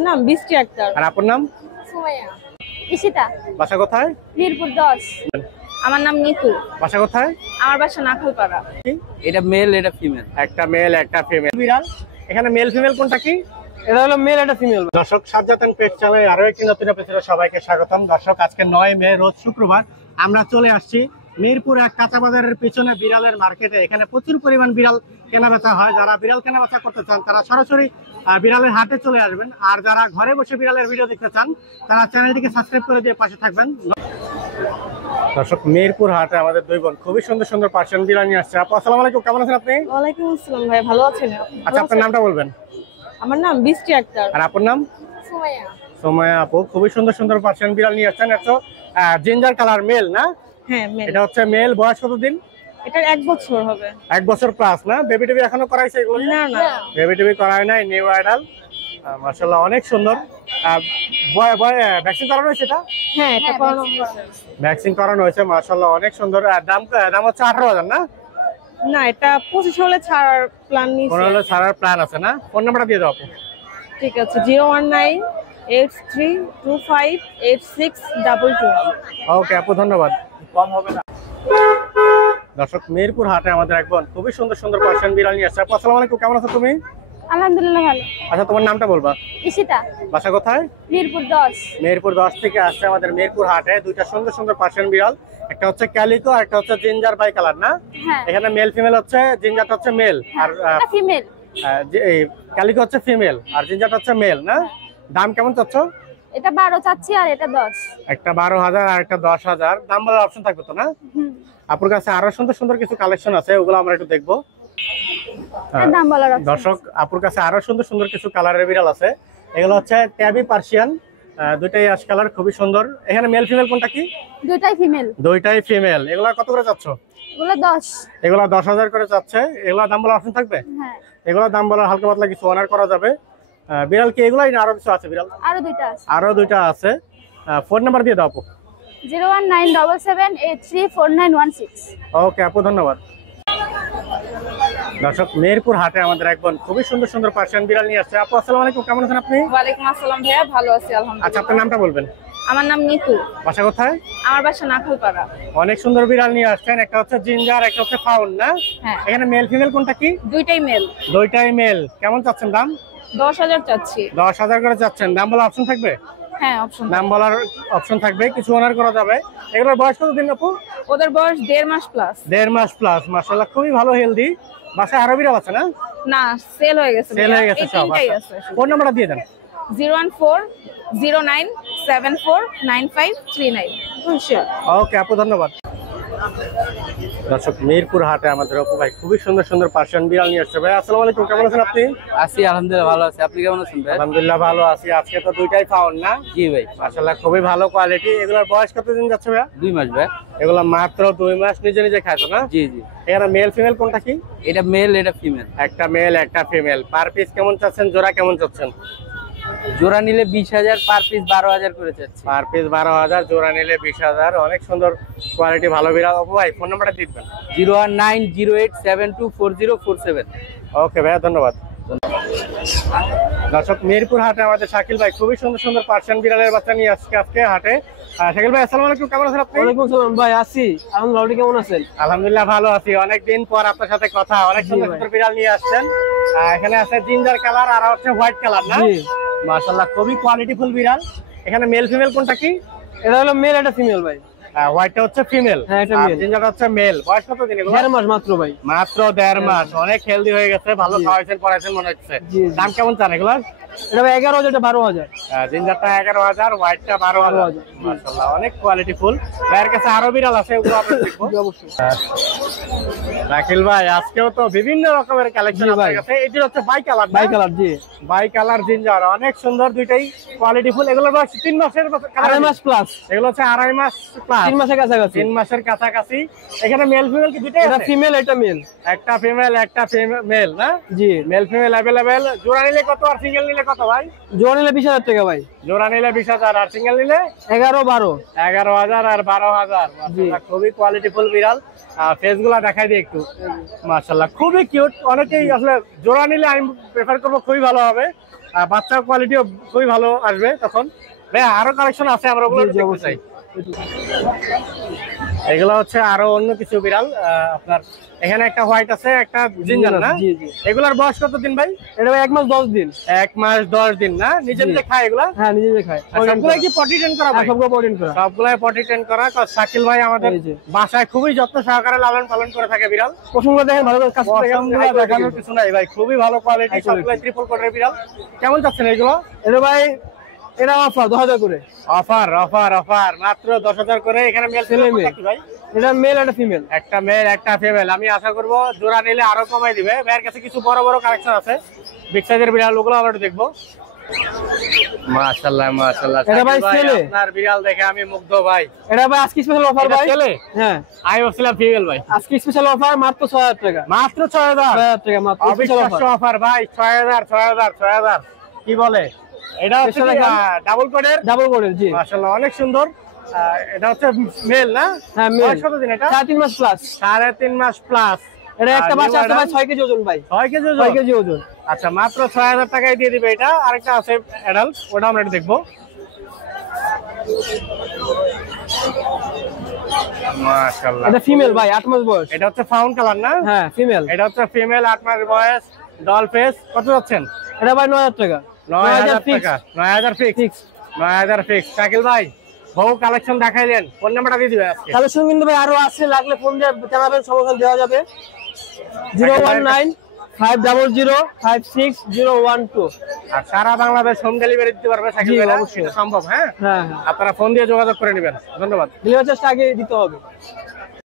নাম বৃষ্টি আক্তার। আর আপনার নাম? সুমাইয়া। ইশিতা। বাসা কোথায়? মিরপুর 10। আমার নাম নিতু। বাসা কোথায়? আমার বাসা নাখালপাড়া। এটা মেল এটা ফিমেল। একটা মেল একটা ফিমেল বিড়াল। এখানে মেল ফিমেল কোনটা কি? এটা হলো মেল এটা ফিমেল। দর্শক সাজ্জাতান পেট চ্যানেলে আরো একটি নতুন এপিসোডে সবাইকে স্বাগতম। দর্শক আজকে 9 মে রোজ শুক্রবার আমরা চলে আসছি মিরপুর এক কাঁচা বাজারের পিছনে বিড়ালের মার্কেটে। এখানে প্রচুর পরিমাণ বিড়াল কেনাবেচা হয়। যারা বিড়াল কেনাবেচা করতে চান তারা সরাসরি বিড়ালের হাটে চলে আসবেন, আর যারা ঘরে বসে বিড়ালের ভিডিও দেখতে চান তারা চ্যানেলটিকে সাবস্ক্রাইব করে দিয়ে পাশে থাকবেন। দর্শক মিরপুর হাটে আমাদের দুই বোন খুবই সুন্দর সুন্দর পার্সিয়ান বিড়াল নিয়ে আসছে। আপু আসসালামু আলাইকুম, কেমন আছেন আপনি? ওয়ালাইকুম আসসালাম ভাই, ভালো আছেন? আচ্ছা আপনার নামটা বলবেন। আমার নাম বৃষ্টি আক্তার। আর আপনার নাম? সুমাইয়া। সুমাইয়া আপু খুবই সুন্দর সুন্দর পার্সিয়ান বিড়াল নিয়ে আসছেন। এটা জিঞ্জার কালার মেল না? হ্যাঁ মেল। এটা হচ্ছে মেল। বয়স কতদিন? এটা 1 বছর হবে। 1 বছর প্লাস না? বেবি টেবি এখনো করাইছে এগুলো? না না, বেবি টেবি করায় নাই, নিউ অ্যাডাল। মাশাআল্লাহ অনেক সুন্দর। ভ্যাকসিন করানো হয়েছে? এটা হ্যাঁ এটা করানো ভ্যাকসিন করানো হয়েছে মাশাআল্লাহ অনেক সুন্দর। দাম হচ্ছে 18,000 না? না, এটা 25 হলে ছাড়ার প্ল্যান নিছি। 15 হলে ছাড়ার প্ল্যান আছে না? ফোন নাম্বারটা দিয়ে দাও আপু। ঠিক আছে, 01983258622। ওকে আপু ধন্যবাদ। কম হবে না। দর্শক মিরপুর হাটে আমাদের এক বোন খুবই সুন্দর সুন্দর পার্সিয়ান বিড়াল নিয়ে আসছে। আপু আসসালামু আলাইকুম, কেমন আছো তুমি? আলহামদুলিল্লাহ ভালো। আচ্ছা তোমার নামটা বলবা। ইশিতা। বাসা কোথায়? মিরপুর 10। মিরপুর 10 থেকে আসছে আমাদের মিরপুর হাটে দুইটা সুন্দর সুন্দর পার্সিয়ান বিড়াল। একটা হচ্ছে ক্যালিকো আর একটা হচ্ছে জিঞ্জার বাই কালার না? হ্যাঁ। এখানে মেল ফিমেল হচ্ছে, জিঞ্জারটা হচ্ছে মেল আর এটা ফিমেল। ক্যালিকো হচ্ছে ফিমেল আর জিঞ্জারটা হচ্ছে মেল না? দাম কেমন চাচ্ছ? এটা 12 চাচ্ছি আর এটা 10। একটা 12,000 আর একটা 10,000। দাম বলার অপশন থাকবে তো না? আপুর কাছে আরো সুন্দর সুন্দর কিছু কালেকশন আছে, ওগুলো আমরা একটু দেখবো। দাম বলার অপশন। দর্শক আপুর কাছে আরো সুন্দর সুন্দর কিছু কালারের বিড়াল আছে। এগুলো হচ্ছে ট্যাবি পার্সিয়ান, দুইটাই অ্যাশ কালার, খুবই সুন্দর। এখানে মেল ফিমেল কোনটা কি? দুইটাই ফিমেল। দুইটাই ফিমেল। এগুলা কত করে চাচ্ছ? এগুলো 10। এগুলা 10,000 করে চাচ্ছে। এগুলা দাম বলার অপশন থাকবে? হ্যাঁ। এগুলা দাম বলার হালকা পাতলা কিছু অনার করা যাবে। বিড়াল কি এগুলাই না আরো কিছু আছে বিড়াল? আরো দুইটা আছে। আরো দুইটা আছে। ফোন নাম্বার দিয়ে দাও আপু। 01977834916। ওকে আপু ধন্যবাদ। দর্শক মিরপুর হাটে আমাদের এক বোন খুবই সুন্দর সুন্দর পার্সিয়ান বিড়াল নিয়ে আসছে। আপু আসসালামু আলাইকুম, কেমন আছেন আপনি? ওয়ালাইকুম আসসালাম ভাইয়া, ভালো আছি আচ্ছা আলহামদুলিল্লাহ। আপনার নামটা বলবেন। আমার নাম নিতু। বাসা কোথায়? আমার বাসা নাখালপাড়া। অনেক সুন্দর বিড়াল নিয়ে আসছেন। একটা হচ্ছে জিঞ্জার, একটা হচ্ছে ফাউন না? হ্যাঁ। এখানে মেল ফিমেল কোনটা কি? দুইটাই মেল। দুইটাই মেল। কেমন চাচ্ছেন দাম? 10,000 চাচ্ছি। 10,000 করে চাচ্ছেন। দাম বলার অপশন থাকবে? হ্যাঁ অপশন। দাম বলার অপশন থাকবে, কিছু অনার করা যাবে। এগুলোর বয়স কতদিন আপু? ওদের বয়স 1.5 মাস প্লাস। 1.5 মাস প্লাস। মাশাআল্লাহ খুবই ভালো হেলদি। বাসায় আরো বিড়াল আছে না? না, সেল হয়ে গেছে। সেল হয়ে গেছে সব। ফোন নাম্বারটা দিয়ে দেন। 01409749539। শিওর। ওকে আপু ধন্যবাদ। দর্শক মিরপুর হাটে আমাদের অপু ভাই খুবই সুন্দর সুন্দর পার্সিয়ান বিড়াল নিয়ে আসছে। ভাই আসসালামু আলাইকুম, কেমন আছেন আপনি? আছি আলহামদুলিল্লাহ ভালো আছি। আপনি কেমন আছেন ভাই? আলহামদুলিল্লাহ ভালো আছি। আজকে তো দুইটাই ফাউন না? জি ভাই। মাশাআল্লাহ খুবই ভালো কোয়ালিটি। এগুলোর বয়স কতদিন যাচ্ছে ভাই? 2 মাস ভাই। এগুলো মাত্র 2 মাস নিজে নিজে খাইছো না? জি জি। এখানে মেল ফিমেল কোনটা কি? এটা মেল এটা ফিমেল। একটা মেল একটা ফিমেল। পার পিস কেমন চাচ্ছেন, জোড়া কেমন চাচ্ছেন? জোড়া নিলে 20,000, পার পিস 12,000 করে চাচ্ছি। পার পিস 12,000, জোড়া নিলে 20,000। অনেক সুন্দর কোয়ালিটি, ভালো বিড়াল। অপু ভাই ফোন নাম্বারটা দিবেন। 01908724047। ওকে ভাইয়া ধন্যবাদ। দর্শক মিরপুর হাটে আমাদের শাকিল ভাই খুবই সুন্দর সুন্দর পার্সিয়ান বিড়ালের বাচ্চা নিয়ে আজকে হাটে। শাকিল ভাই আসসালামু আলাইকুম, কেমন আছেন আপনি? ওয়ালাইকুম আসসালাম ভাই, আছি আলহামদুলিল্লাহ। আপনি কেমন আছেন? আলহামদুলিল্লাহ ভালো আছি। অনেকদিন পর আপনার সাথে কথা। অনেক সুন্দর সুন্দর বিড়াল নিয়ে আসছেন। এখানে আছে জিঞ্জার কালার আর হচ্ছে হোয়াইট কালার না? মাশাআল্লাহ খুবই কোয়ালিটিফুল বিড়াল। এখানে মেল ফিমেল কোনটা কি? এটা হলো মেল এটা ফিমেল ভাই। হোয়াইটটা হচ্ছে ফিমেল আর জিঞ্জারটা হচ্ছে মেল। বয়স কত দিন এগুলো? 1.5 মাস মাত্র ভাই। মাত্র 1.5 মাস। অনেক হেলদি হয়ে গেছে, ভালো খাওয়াইছেন পড়াইছেন মনে হচ্ছে। দাম কেমন চান এগুলোর? এটা ভাই 11,000, এটা 12,000। জিঞ্জারটা 11,000, হোয়াইটটা 12,000। মাশাআল্লাহ অনেক কোয়ালিটিফুল। ভাইয়ের কাছে আরো বিড়াল আছে, ওগুলো আমরা দেখবো। অবশ্যই। রাকিল ভাই আজকেও তো বিভিন্ন রকমের কালেকশন আপনার কাছে। এটি হচ্ছে বাই কালার। বাই কালার জি। বাই কালার জিঞ্জার অনেক সুন্দর, দুইটাই কোয়ালিটিফুল। এগুলো বয়স 3 মাসের 2.5 মাস প্লাস। এগুলো হচ্ছে 2.5 মাস প্লাস, 3 মাসের কাছাকাছি। 3 মাসের কাছাকাছি। এখানে মেল ফিমেল কি দুইটাই এটা আছে? ফিমেল এটা মেল। একটা ফিমেল একটা মেল না? জি। Male female available. জোড়া নিলে কত আর সিঙ্গেল নিলে কত ভাই? জোড়া নিলে 20,000 টাকা ভাই। জোড়া নিলে 20,000 আর সিঙ্গেল নিলে 11-12। 11,000 আর 12,000। মাশাআল্লাহ খুবই কোয়ালিটিফুল বিড়াল। ফেস গুলা দেখাই দিই একটু। মাশাআল্লাহ খুবই কিউট। অনেকেই আসলে জোড়া নিলে আমি প্রেফার করবো, খুবই ভালো হবে। বাচ্চার কোয়ালিটিও খুবই ভালো আসবে তখন। ভাই আরো কালেকশন আছে, আমরা ওগুলো একটু দেখতে চাই। এগুলো হচ্ছে আরো অন্য কিছু বিড়াল। আপনার এখানে একটা হোয়াইট আছে, একটা জিঞ্জার না? জি জি। এগুলার বয়স কত দিন ভাই? এটা ভাই 1 মাস 10 দিন। 1 মাস 10 দিন না? নিজে নিজে খায় এগুলা? হ্যাঁ নিজে নিজে খায়। সবগুলাই কি পটি ট্রেন করা ভাই? সবগুলো পটেন্ট করা। সবগুলাই পটি ট্রেন করা। শাকিল ভাই আমাদের এই যে। বাসায় খুবই যত্ন সহকারে লালন পালন করে থাকে বিড়াল। পছন্দ দেখেন ভালো করে কাছে দেখানোর কিছু নাই ভাই, খুবই ভালো কোয়ালিটি, সবগুলাই ট্রিপল কোটের বিড়াল। কেমন চাচ্ছেন এগুলো? এটা ভাই এটা অফার 10,000 করে। অফার অফার অফার মাত্র 10,000 করে। এখানে মেল ছেলে মেয়ে ভাই? এটা মেল একটা ফিমেল। একটা মেল একটা ফিমেল। আমি আশা করব জোড়া নিলে আরো কমাই দিবে। ভাইয়ের কাছে কিছু বড় বড় কালেকশন আছে, বিগ সাইজের বিড়াল, ওগুলো আমরা দেখবো। মাশাআল্লাহ মাশাআল্লাহ, এটা ভাই ছেলে। আপনার বিড়াল দেখে আমি মুগ্ধ ভাই। এটা ভাই আজকে স্পেশাল অফার ভাই। ছেলে? হ্যাঁ আমি বলছিলাম ফিমেল ভাই। আজকে স্পেশাল অফার মাত্র 6,000 টাকা। মাত্র 6,000 টাকা মাত্র স্পেশাল অবিশ্বাস্য অফার। অফার ভাই। 6,000 কি বলে? এটা হচ্ছে ডাবল কোডের। ডাবল কোডের জি। মাশাআল্লাহ অনেক সুন্দর। এটা হচ্ছে মেল না? হ্যাঁ মেল। বয়স কতদিন এটা? 3.5 মাস প্লাস। 3.5 মাস প্লাস। এটা একটা বাচ্চা আছে ভাই 6 কেজি ওজন ভাই। 6 কেজি 6 কেজি ওজন। আচ্ছা মাত্র 6,000 টাকায় দিয়ে দিবে এটা। আরেকটা আছে অ্যাডাল্ট, ওটা আমরা একটু দেখবো। মাশাআল্লাহ এটা ফিমেল ভাই 8 মাস বয়স। এটা হচ্ছে ফাউন্ড কালার না? হ্যাঁ ফিমেল। এটা হচ্ছে ফিমেল, 8 মাস বয়স, ডল ফেস। কত যাচ্ছেন? এটা ভাই 9,000 টাকা। 9,000 টাকা। 9,000 ফিক্স। ফিক্স। 9,000 ফিক্স। শাকিল ভাই বহু কালেকশন দেখাইলেন, ফোন নাম্বারটা দিয়ে দিবেন আজকে। কালেকশন কিন্তু ভাই আরো আছে, লাগলে ফোন দিয়ে জানাবেন, সমাধান দেওয়া যাবে। 019-500-56012। আর সারা বাংলাদেশ হোম ডেলিভারি দিতে পারবে শাকিল জি, ভাই? অবশ্যই। এটা সম্ভব। হ্যাঁ হ্যাঁ হ্যাঁ। আপনারা ফোন দিয়ে যোগাযোগ করে নেবেন। ধন্যবাদ। ডেলিভারি চার্জটা আগে দিতে হবে।